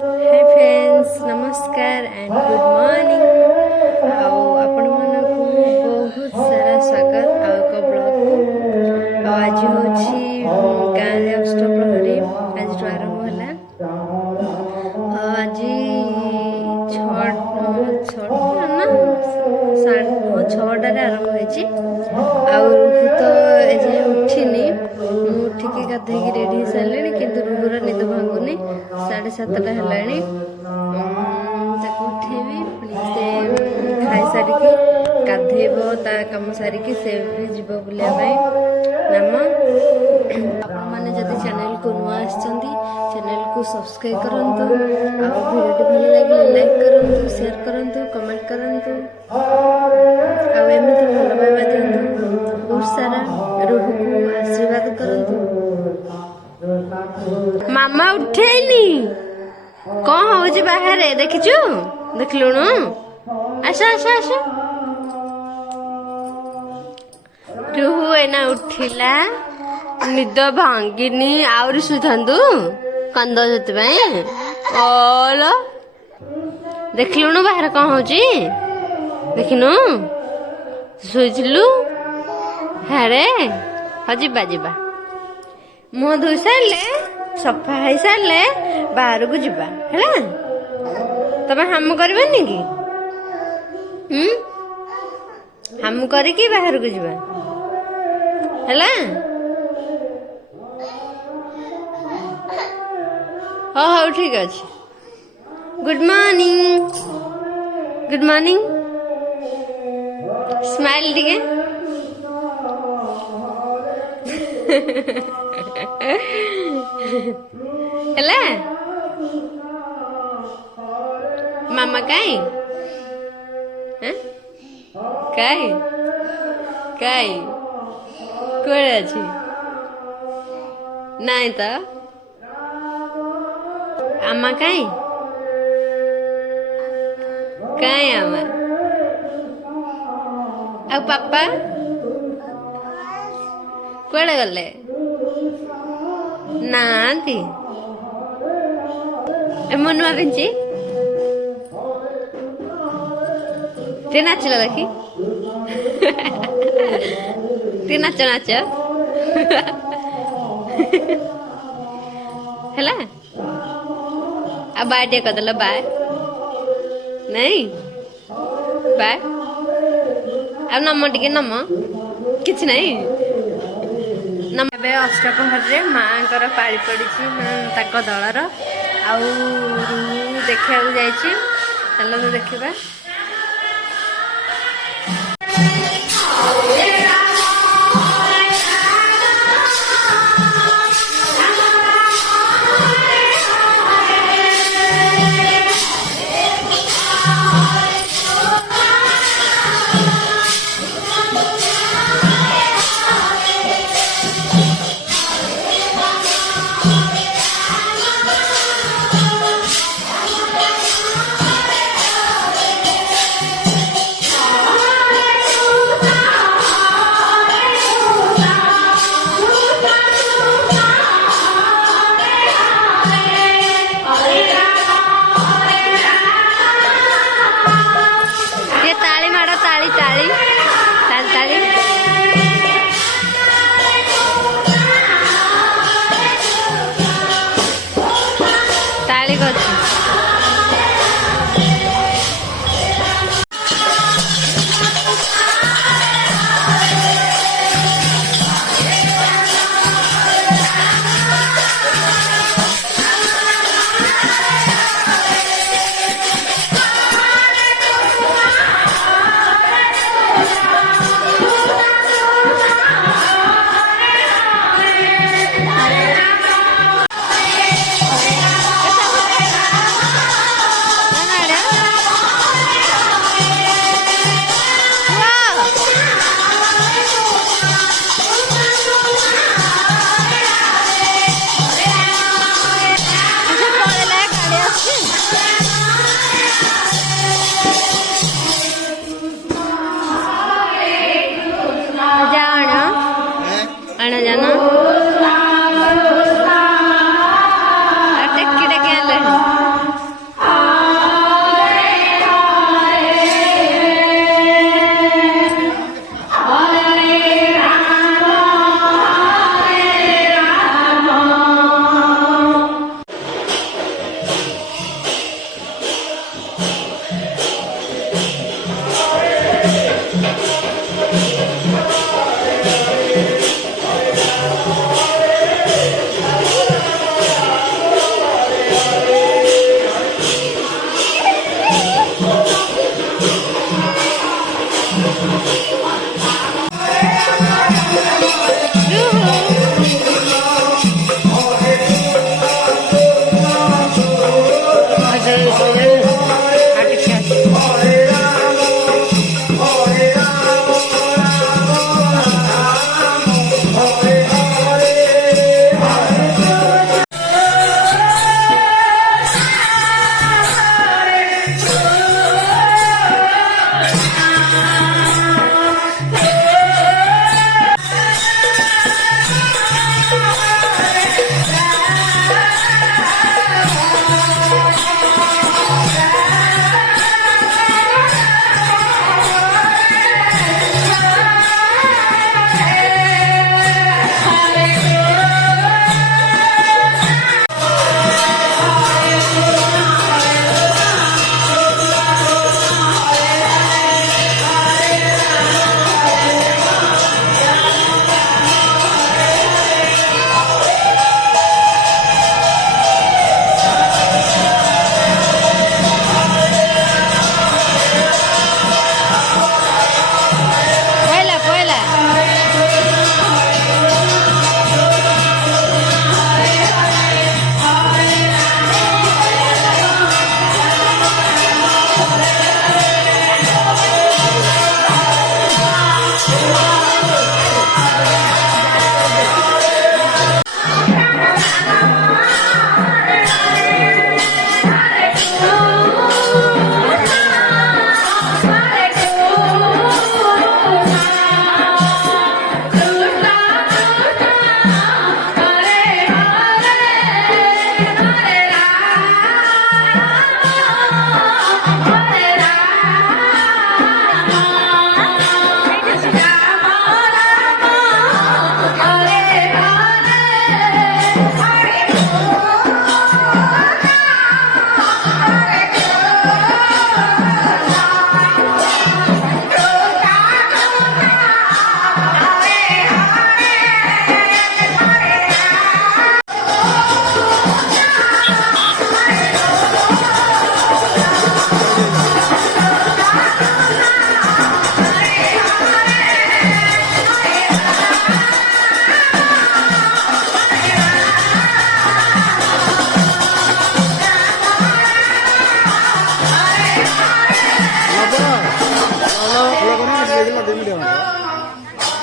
Hi friends, नमस्कार and good morning. आपण मानकु बहुत सारा स्वागत एक ब्लॉग को। आज होची गाँव अष्टप्रहरी आज आरंभ होला। आज छटार आरंभ होती तो एजे उठिनी उठिकी गाधेकी रेडी हो सारे कि रूहर निद भांगुनी 7:30 है उठेबी से खाई सारिकी गाधेब ता कम सारिकी से भी जीव बुलाया नाम आपने जदि चैनल को नुआ चैनल को सब्सक्राइब करंतु वीडियो भल लगे लाइक करंतु शेयर करंतु कमेंट करंतु एमती भल पाइबा दिंतु बहुत सारा रूह को आशीर्वाद करंतु। मामा उठेनी कौन हो बाहर देखिचु देखलुणु आस आस आस रूह एना उठिला निद भांगिनी आउरी सुधंदु कंद जति ओल देखलुणु बाहर कौन हो देखिनु शुलु हारे हाँ जीवा जीवा मुह धोई सारे सफा हो सारे बाहर को जीवा है तब हम करवानी कि हम करके बाहर को जीवा है हाँ हाँ ठीक अच्छे। Good morning good morning smile टिके है मामा कहीं कहीं कहीं कोड़े अच्छी नहीं तो आमा कहीं कहीं आमा अब पापा कुआड़े गले नांती मनुआ पिंची टे नाचला देखी टे नाच नाच है अब बाय टे कदल बाय नहीं बाय अब नम टे नम किछ नहीं नम अष्टप्रहर माँ पाड़ी पड़ी दलर आउ देखा चलो देखा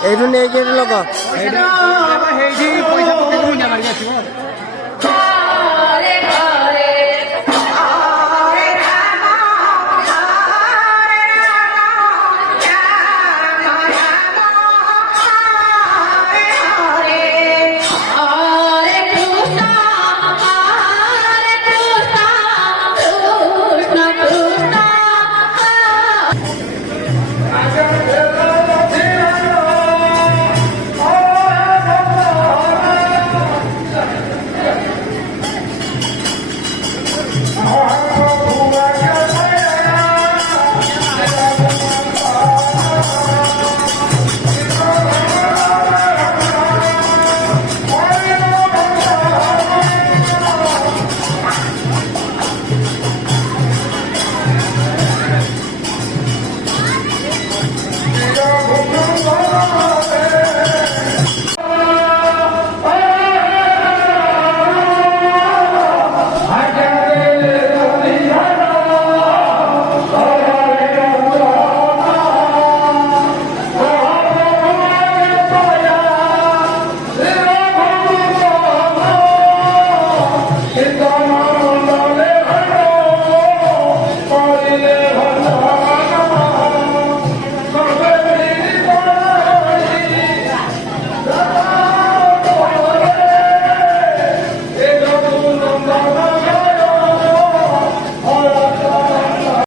ଏଇଠୁ ନେଇକି ଏଠି ଲୋକ ହେଇଠି ପଇସା ପକେଇକି ମୁଣ୍ଡିଆ ମାରିକି ଆସିବ।